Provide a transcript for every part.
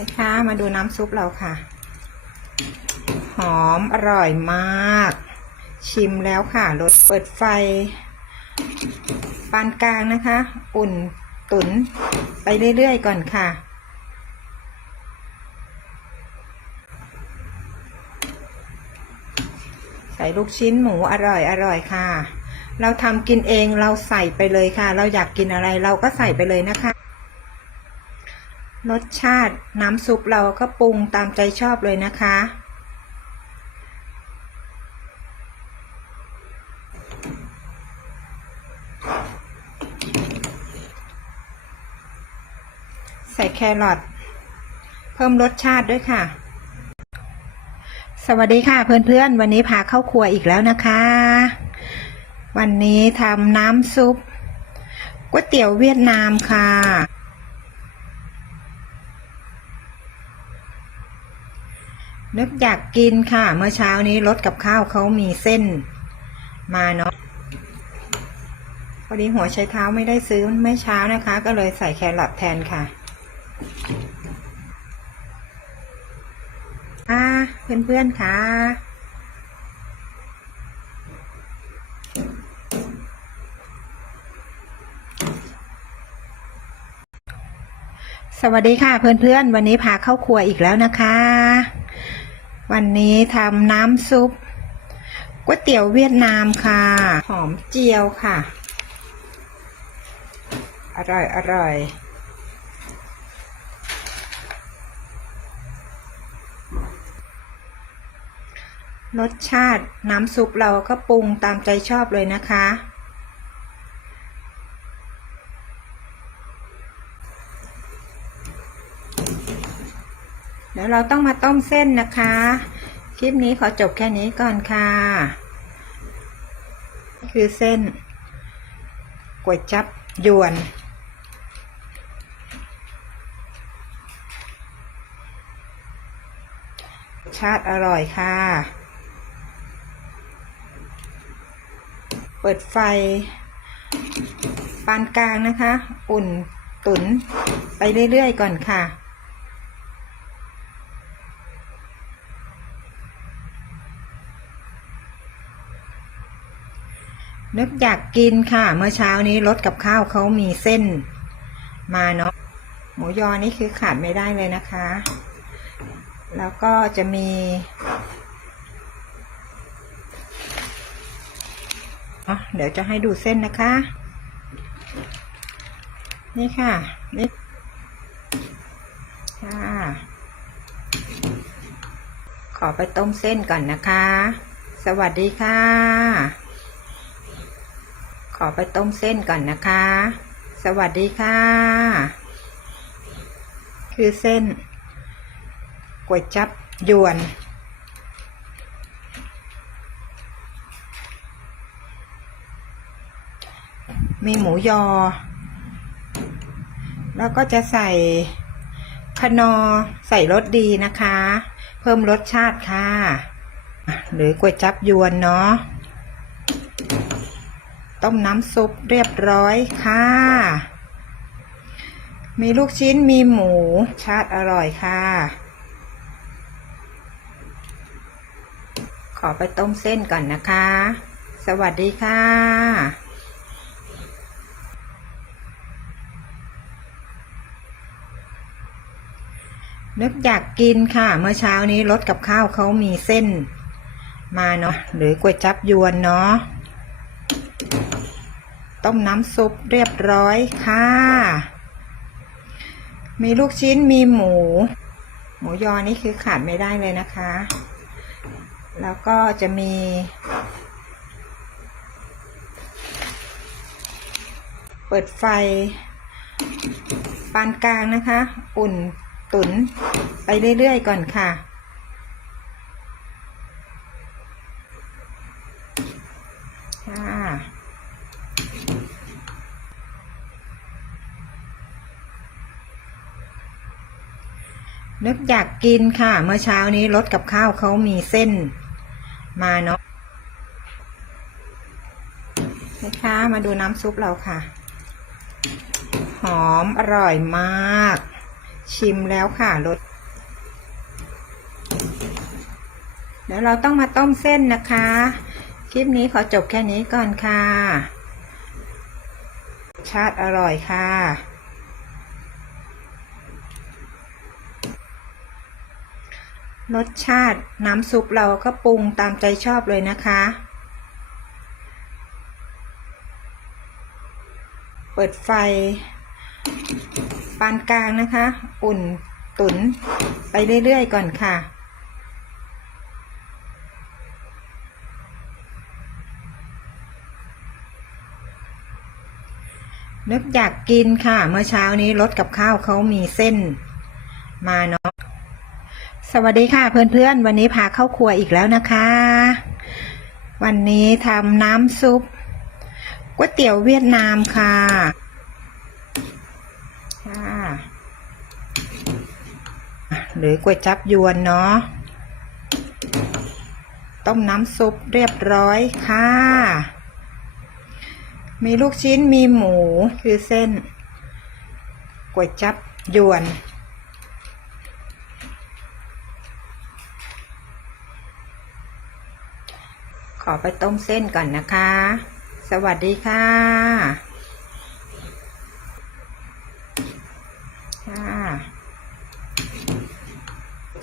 นะคะมาดูน้ำซุปเราค่ะ หอมอร่อยมาก ชิมแล้วค่ะรสเปิดไฟ ปานกลางนะคะ อุ่นตุนไปเรื่อยๆก่อนค่ะ ใส่ลูกชิ้นหมูอร่อยอร่อยค่ะ เราทำกินเองเราใส่ไปเลยค่ะ เราอยากกินอะไรเราก็ใส่ไปเลยนะคะ รสชาติน้ำซุปเราก็ปรุงตามใจชอบเลยนะคะ ใส่แครอทเพิ่มรสชาติด้วยค่ะ สวัสดีค่ะเพื่อนๆ วันนี้พาเข้าครัวอีกแล้วนะคะ วันนี้ทำน้ำซุปก๋วยเตี๋ยวเวียดนามค่ะ นึกอยากกินค่ะ เมื่อเช้านี้รถกับข้าวเขามีเส้น มาเนาะพอดีหัวใช้เท้าไม่ได้ซื้อเมื่อเช้านะคะ ก็เลยใส่แครอทแทนค่ะค่ะเพื่อนๆค่ะสวัสดีค่ะเพื่อนๆ วันนี้พาเข้าครัวอีกแล้วนะคะ วันนี้ทำน้ำซุปก๋วยเตี๋ยวเวียดนามค่ะ หอมเจียวค่ะ อร่อยอร่อยรสชาติน้ำซุปเราก็ปรุงตามใจชอบเลยนะคะ เดี๋ยวเราต้องมาต้มเส้นนะคะ คลิปนี้ขอจบแค่นี้ก่อนค่ะ คือเส้นก๋วยจับยวน ชาติอร่อยค่ะ เปิดไฟปานกลางนะคะ อุ่นตุนไปเรื่อยๆก่อนค่ะ นึกอยากกินค่ะ เมื่อเช้านี้รถกับข้าวเขามีเส้น มาเนาะหมูยอนี่คือขาดไม่ได้เลยนะคะ แล้วก็จะมี เดี๋ยวจะให้ดูเส้นนะคะ นี่ค่ะ นี่ค่ะขอไปต้มเส้นก่อนนะคะ สวัสดีค่ะ ขอไปต้มเส้นก่อนนะคะ สวัสดีค่ะ คือเส้นก๋วยจับยวน มีหมูยอ แล้วก็จะใส่คนอใส่รสดีนะคะ เพิ่มรสชาติค่ะ หรือก๋วยจับยวนเนาะ ต้มน้ำซุปเรียบร้อยค่ะ มีลูกชิ้นมีหมูชาติอร่อยค่ะ ขอไปต้มเส้นก่อนนะคะ สวัสดีค่ะนึกอยากกินค่ะ เมื่อเช้านี้รถกับข้าวเขามีเส้น มาเนาะหรือก๋วยจับยวนเนาะ ต้มน้ำซุปเรียบร้อยค่ะ มีลูกชิ้นมีหมู หมูยอนี่คือขาดไม่ได้เลยนะคะ แล้วก็จะมี เปิดไฟปานกลางนะคะ อุ่นตุนไปเรื่อยๆก่อนค่ะ นึกอยากกินค่ะ เมื่อเช้านี้รถกับข้าวเขามีเส้น มาเนาะนะคะมาดูน้ำซุปเราค่ะ หอมอร่อยมาก ชิมแล้วค่ะรสเดี๋ยวเราต้องมาต้มเส้นนะคะ คลิปนี้ขอจบแค่นี้ก่อนค่ะ ชาติอร่อยค่ะ รสชาติน้ำซุปเราก็ปรุงตามใจชอบเลยนะคะ เปิดไฟ ปานกลางนะคะ อุ่นตุนไปเรื่อย ๆ ก่อนค่ะ นึกอยากกินค่ะ เมื่อเช้านี้รถกับข้าวเขามีเส้นมาเนาะ สวัสดีค่ะเพื่อนๆ วันนี้พาเข้าครัวอีกแล้วนะคะ วันนี้ทำน้ำซุปก๋วยเตี๋ยวเวียดนามค่ะค่ะหรือก๋วยจับยวนเนาะต้มน้ำซุปเรียบร้อยค่ะ มีลูกชิ้นมีหมูคือเส้นก๋วยจับยวน อไปต้มเส้นก่อนนะคะ สวัสดีค่ะค่ะ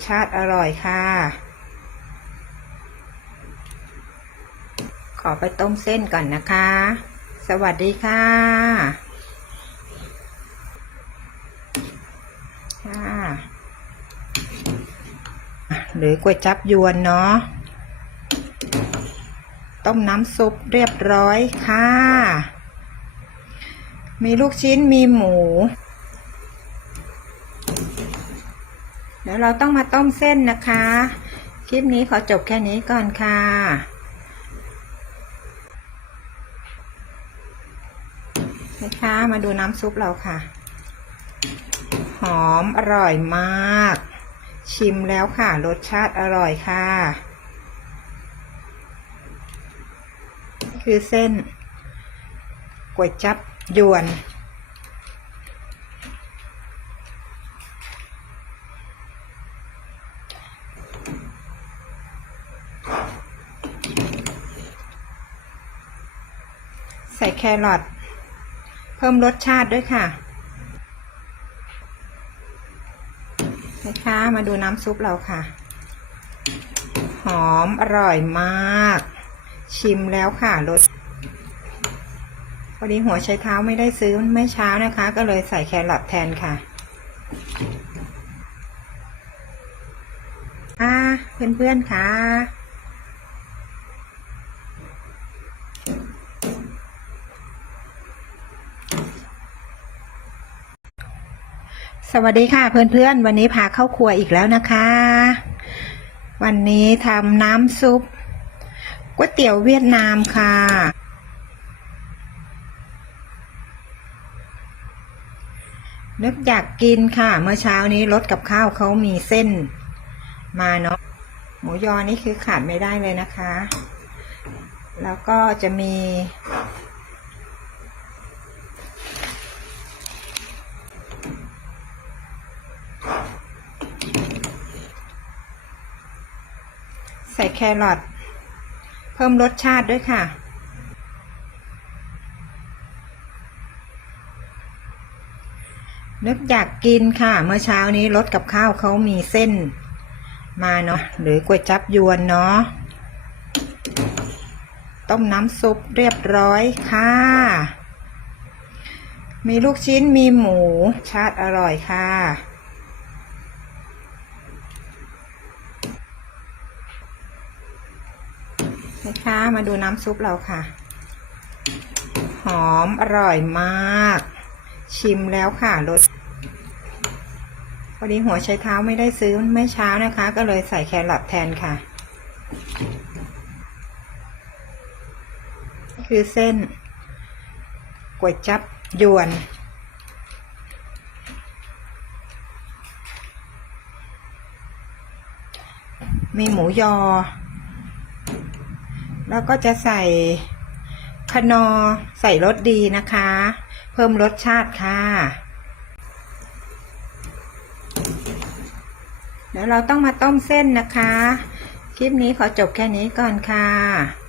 ชาติอร่อยค่ะ ขอไปต้มเส้นก่อนนะคะ สวัสดีค่ะค่ะหรือก๋วยจับยวนเนาะ ต้มน้ำซุปเรียบร้อยค่ะ มีลูกชิ้นมีหมู เดี๋ยวเราต้องมาต้มเส้นนะคะ คลิปนี้ขอจบแค่นี้ก่อนค่ะนะคะมาดูน้ำซุปเราค่ะ หอมอร่อยมาก ชิมแล้วค่ะ รสชาติอร่อยค่ะ คือเส้นก๋วยจับยวน ใส่แครอทเพิ่มรสชาติด้วยค่ะนะคะมาดูน้ำซุปเราค่ะ หอมอร่อยมาก ชิมแล้วค่ะรสพอดีหัวใช้เท้าไม่ได้ซื้อไม่เช้านะคะ ก็เลยใส่แครอทแทนค่ะอ่าเพื่อนๆค่ะสวัสดีค่ะเพื่อนๆ วันนี้พาเข้าครัวอีกแล้วนะคะ วันนี้ทำน้ำซุป ก๋วยเตี๋ยวเวียดนามค่ะ นึกอยากกินค่ะ เมื่อเช้านี้รถกับข้าวเขามีเส้น มาเนาะ หมูยอนี่คือขาดไม่ได้เลยนะคะ แล้วก็จะมี ใส่แครอท เพิ่มรสชาติด้วยค่ะ นึกอยากกินค่ะ เมื่อเช้านี้รถกับข้าวเขามีเส้น มาเนาะหรือก๋วยจับยวนเนาะต้มน้ำซุปเรียบร้อยค่ะ มีลูกชิ้นมีหมูชาติอร่อยค่ะ นะคะมาดูน้ำซุปเราค่ะ หอมอร่อยมาก ชิมแล้วค่ะรสพอดีหัวใช้เท้าไม่ได้ซื้อไม่เช้านะคะ ก็เลยใส่แครอทแทนค่ะ คือเส้นก๋วยจับยวนมีหมูยอ แล้วก็จะใส่ขนอใส่รสดีนะคะ เพิ่มรสชาติค่ะ แล้วเราต้องมาต้มเส้นนะคะ คลิปนี้ขอจบแค่นี้ก่อนค่ะ